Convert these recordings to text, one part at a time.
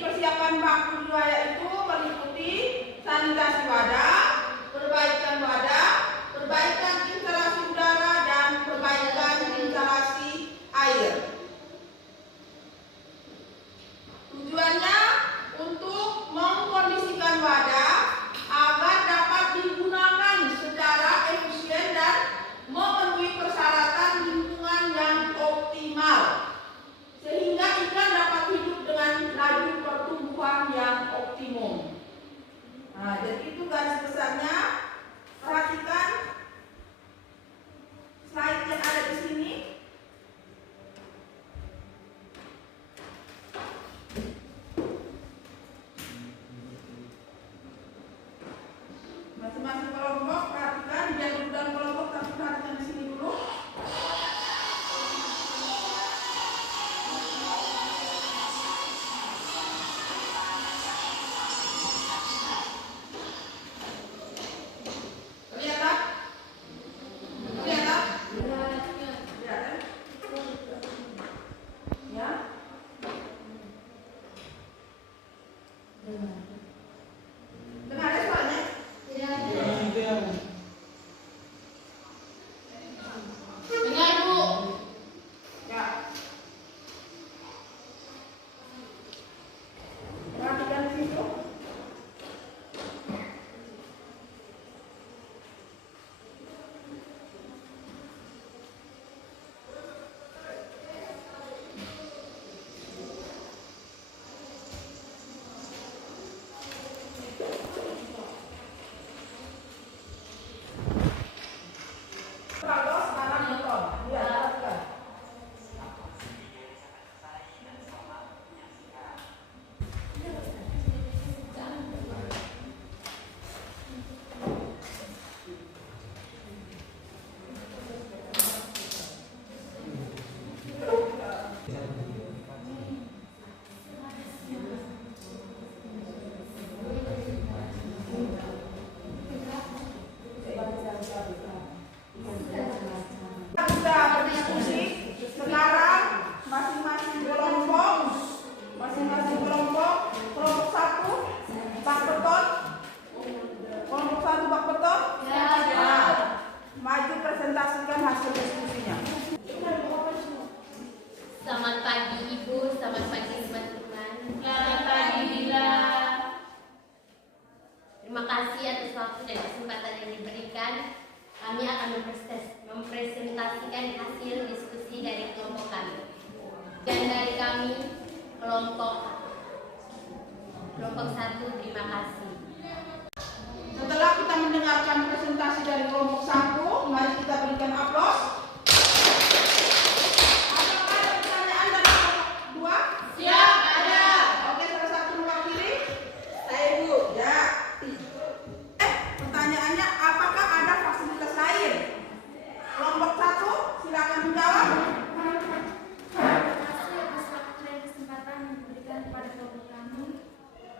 persiapan bangku wilayah itu meliputi sanitasi wadah, perbaikan wadah, perbaikan instalasi udara, dan perbaikan instalasi air. Tujuannya untuk mengkondisikan wadah agar dapat digunakan secara efisien dan memenuhi persyaratan lingkungan yang optimal, sehingga ikan dapat hidup dengan laju pertumbuhan yang optimum. Nah, jadi itu garis besarnya. Perhatikan slide yang ada di sini. Masing-masing kelompok perhatikan, dia bukan kelompok tapi perhatikan di sini dulu. Kelihatan? Kelihatan? Kelihatan? Ya? Dengar ada suaranya? Dengar, Bu. Ya. Perhatikan di situ. Kalau sekarang beton, ya, perhatikan. Kita berdiskusi sekarang masing-masing kelompok, kelompok 1 bak beton, kelompok 1 bak beton. Nah, maju presentasikan hasil diskusinya. Selamat pagi Ibu, selamat pagi teman-teman. Selamat pagi Dila. Terima kasih atas waktu dan kesempatan yang diberikan. Kami akan mempresentasikan hasil diskusi dari kelompok kami. Dan dari kami kelompok 1, terima kasih. Setelah kita mendengarkan presentasi dari kelompok 1, mari kita berikan aplaus. Apakah ada pertanyaan dari kelompok 2? Siap, ada. Oke, salah satu mewakili. Saya Ibu. Ya. Pertanyaannya, apakah ada fasilitas lain? Kelompok 1, silakan menjawab. Terima kasih atas waktu dan kesempatan yang diberikan kepada kelompok kami.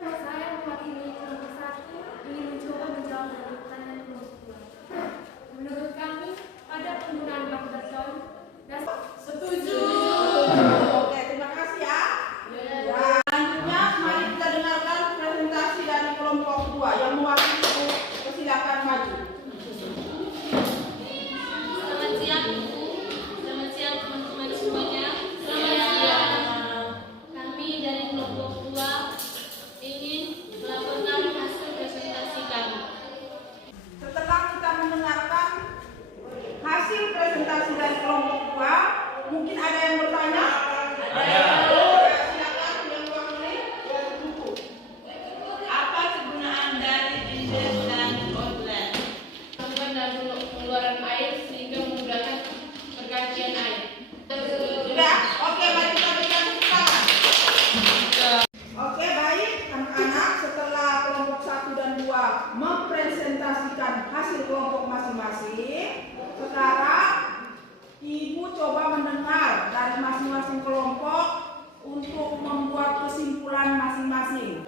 Saya mewakili kelompok 1 ingin mencoba menjawab dari pertanyaan kelompok 2. Menurut kami, pada penggunaan bak beton dan Setuju. Oke, terima kasih ya. Ya, selanjutnya mari kita dengarkan presentasi dari kelompok 2 yang mewakili Ibu. Silakan maju. Selamat siang Ibu. Selamat siang teman-teman semuanya. Selamat siang. Kami dari kelompok 2 ingin melaporkan hasil presentasi kami. Setelah kita mendengarkan hasil presentasi dari kelompok 2, mungkin ada yang bertanya? Ada. Silakan yang mewakili. Apa kegunaan dari indes dan outlet? Melakukan dan pengeluaran air sehingga memudahkan pergantian air. Sudah? Oke, mari kita berikan tepuk tangan. Oke, baik anak-anak, setelah kelompok 1 dan 2 mempresentasikan hasil kelompok masing-masing, sekarang Ibu coba mendengar dari masing-masing kelompok untuk membuat kesimpulan masing-masing.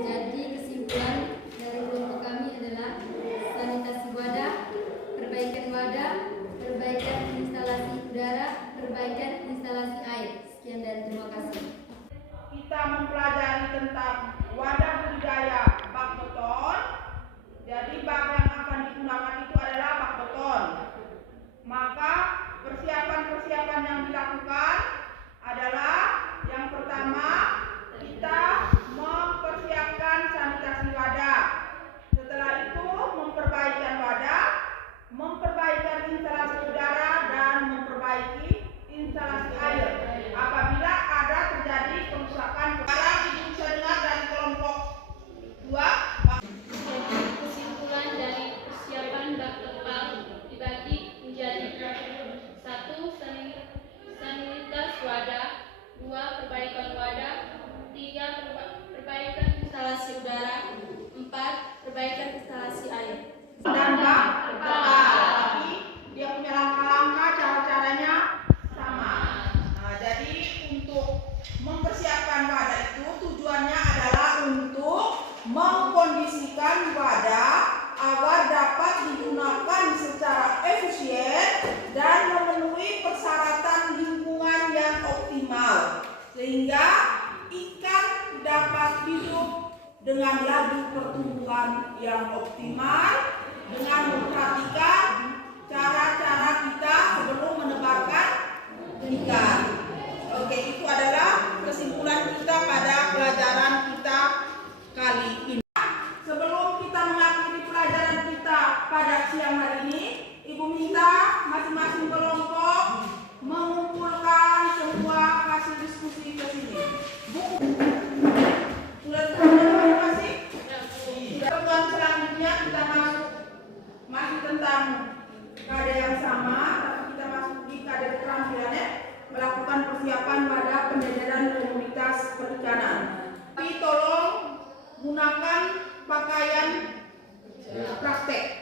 Jadi kesimpulan dari kelompok kami adalah sanitasi wadah, perbaikan instalasi udara, perbaikan instalasi air. Sekian dan terima kasih. Kita mempelajari dengan laju pertumbuhan yang optimal, dengan memperhatikan cara-cara kita sebelum menebarkan ikan. Oke, itu adalah kesimpulan kita pada pelajaran kita kali ini. Sebelum kita mengakhiri pelajaran kita pada siang hari ini, Ibu minta masing-masing kelompok mengumpulkan semua hasil diskusi ke sini. Sudah masing-masing? Pertemuan selanjutnya kita masih tentang KD yang sama, tapi kita masuk di KD keterampilan, melakukan persiapan pada pendidikan komunitas perikanan. Tapi tolong gunakan pakaian praktek.